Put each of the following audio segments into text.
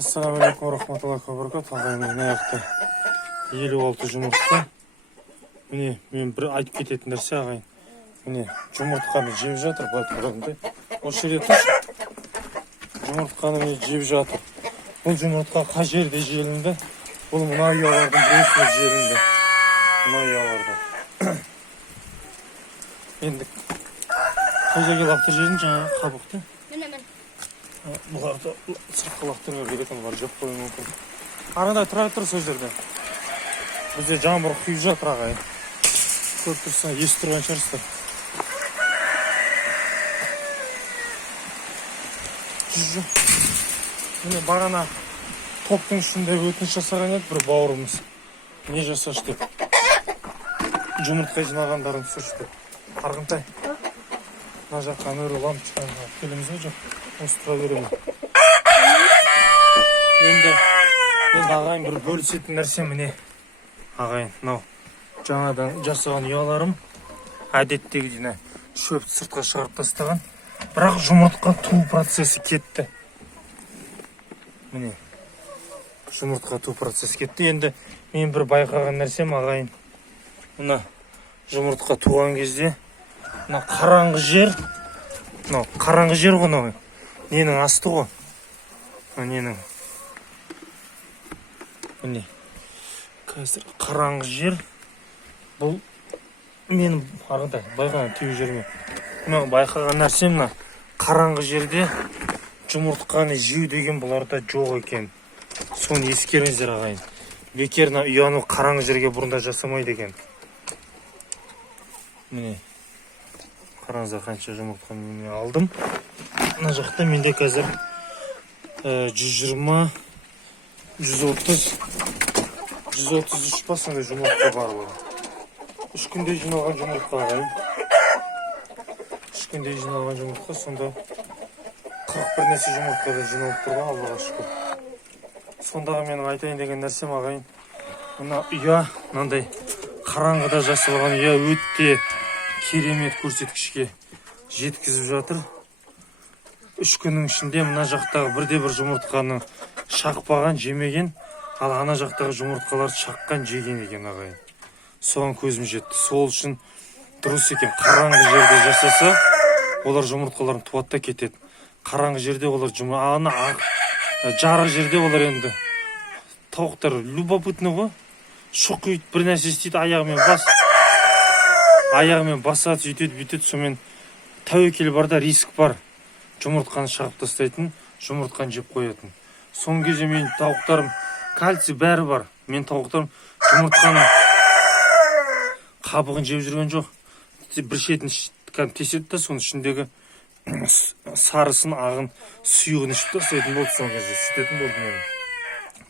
Ассалаумағалейкум рахматуллахи ва баракатух. Ағайын, мына жақта 56 жұмыртқа. Міне, мен бір айтып кететін нәрсе ағайын. Міне, жұмыртқаны жеп жатыр, былай тұрғанда. Осы жерде тұршы. Жұмыртқаны міне жеп жатыр. Бұл жұмыртқа қай жерде желінді? Бұл мына ұялардың біреусінде желінді. Мына ұяларды. Енді қай жерге лапты жерін жаңағы қабықты. Бұларды сыртқы лақтыруға керек, бұлар жоқ қою мүмкін. Арада тұра тұр сол жерде. Бізде жаңбыр құйып жатыр ағайын. Көріп тұрсаң, естіп тұрған шығарсыздар. Міне бағана топтың ішінде өтініш жасаған еді бір бауырымыз. Не жасашы деп. Жұмыртқа жинағандарын түсірші деп. Арғынтай. Мына жаққа нөрі лампочкаға келеміз ғой жоқ. Осы тұра беремін. Енді ағайын бір бөлісетін нәрсе міне. Ағайын, мынау жаңадан жасаған ұяларым. Әдеттегі жіне шөпті сыртқа шығарып тастаған. Бірақ жұмыртқа туу процесі кетті. Міне. Жұмыртқа туу процесі кетті. Енді мен бір байқаған нәрсем ағайын. Мына жұмыртқа туған кезде мына қараңғы жер. Мынау қараңғы жер ғой мынау. Ненің асты ғой. Ненің. Міне. Қазір қараңғы жер. Бұл менің арғыдай байқаған теу жеріме. Мына байқаған нәрсем мына қараңғы жерде жұмыртқаны жеу деген бұларда жоқ екен. Соны ескеріңіздер ағайын. Бекеріне ұяны қараңғы жерге бұрында жасамайды екен. Міне. Қараңыздар қанша жұмыртқаны алдым. Мына жақта менде қазір 120, 133 па сондай жұмыртқа бар ғой. 3 күнде жиналған жұмыртқа ағайын. 3 күнде жиналған жұмыртқа сонда 41 неше жұмыртқада жиналып тұрған, Аллаға шүкір. Сондағы менің айтайын деген нәрсем ағайын. Мына ұя, мынандай қараңғыда жасалған ұя өте керемет көрсеткішке жеткізіп жатыр. 3 күннің ішінде мына жақтағы бірде-бір жұмыртқаны шақпаған, жемеген, ал ана жақтағы жұмыртқалар шаққан, жеген екен ағайын. Соған көзім жетті. Сол үшін дұрыс екен. Қараңғы жерде жасаса, олар жұмыртқаларын туатта кетеді. Қараңғы жерде олар жарық жерде олар енді тауықтар любопытны ғой. Шұқиып бір нәрсе істейді, аяғымен басады, сөйтеді, бүйтеді. Сонымен тәуекел бар да, риск бар. Жұмыртқаны шағып тастайтын, жұмыртқаны жеп қоятын. Соң кезде мен тауықтарым кальций бәрі бар. Мен тауықтарым жұмыртқаны қабығын жеп жүрген жоқ. Бір шетін теседі да, соның ішіндегі сарысын, ағын, сұйығын ішіп тастайтын болды. Соң кезде сүйтетін болды менің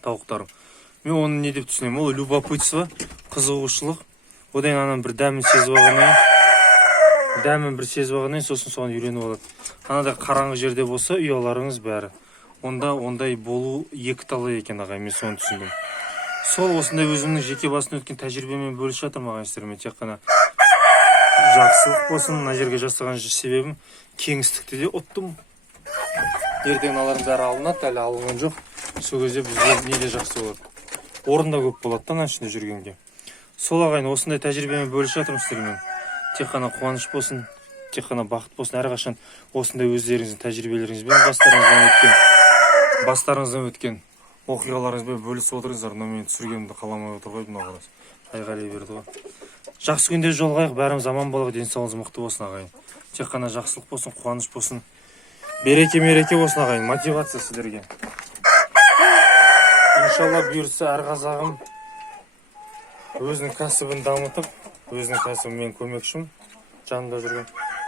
тауықтарым. Мен оны не деп түсінемін? Ол любопытство, қызығушылық. Одан анан бір дәмін сезіп алғаннан, сосын соған үйреніп алады. Анада қараңғы жерде болса, ұяларыңыз бәрі. Ондай болу екі талай екен ағай, мен соны түсіндім. Сол осындай өзімнің жеке басын өткен тәжірибемен бөлісіп жатырмын ағайындармен. Тек қана жақсылық болсын, мына жерге жасаған себебім кеңістікті де ұттым. Ертең алардың бәрі алынады, әлі алынған жоқ. Сол кезде бізде неде жақсы болады. Орында көп болады да, ішінде жүргенге. Сол ағайын осындай тәжірибемен бөлісіп жатырмын сіздермен. Тек қана қуаныш болсын, тек қана бақыт болсын, әрқашан осындай өздеріңіздің тәжірибелеріңізбен бастарыңыздан өткен оқиғаларыңызбен бөлісіп отырыңыздар. Мен түсіргенімді қаламай отыр ғой, мына қарас. Айғайлай берді ғой. Жақсы күнде жолығайық, бәріміз аман болайық, денсаулығымыз мықты болсын ағайын. Тек қана жақсылық болсын, қуаныш болсын, береке болсын ағайын, мотивация сіздерге. Иншалла бұйыртса әр қазағым өзінің кәсібін дамытып, өзінің кәсібін мен көмекшім, жанымда жүрген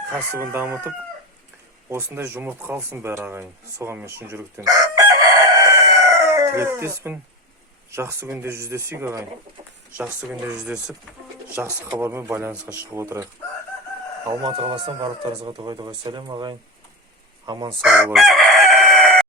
кәсібін дамытып, осындай жұмыртқа алсын бәрі ағайын. Соған мен шын жүректен тілектеспін. Жақсы күнде жүздесейік ағайын. Жақсы күнде жүздесіп, жақсы хабармен байланысқа шығып отырайық. Алматы қаласынан барлықтарыңызға тоғай сәлем ағайын. Аман сау болайық.